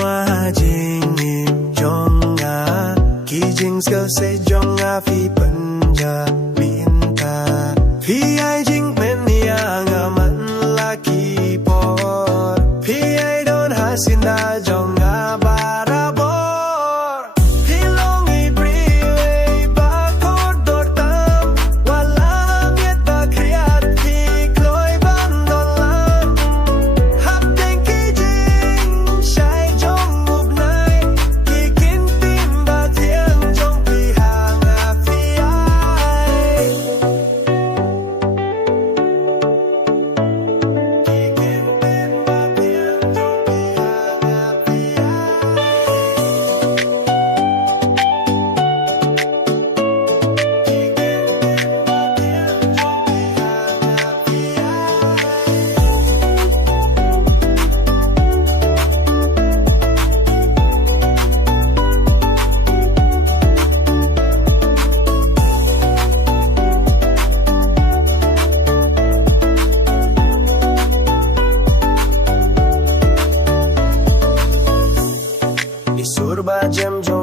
hoa jing im jong nga ki jing ska se jong nga phi pan ja min ta phi ai jing men ya nga man la ki por phi ai don hasin da jong nga barabor phi long i Briew ba Kordor Tam wala miet ba kriat phi kloi ban don lan hap den ki jing shai jong up nai ki kin tim ba thiang jong phi hang a phi ai ki kin tim ba thiang jong phi hang a phi Isur ba jem jong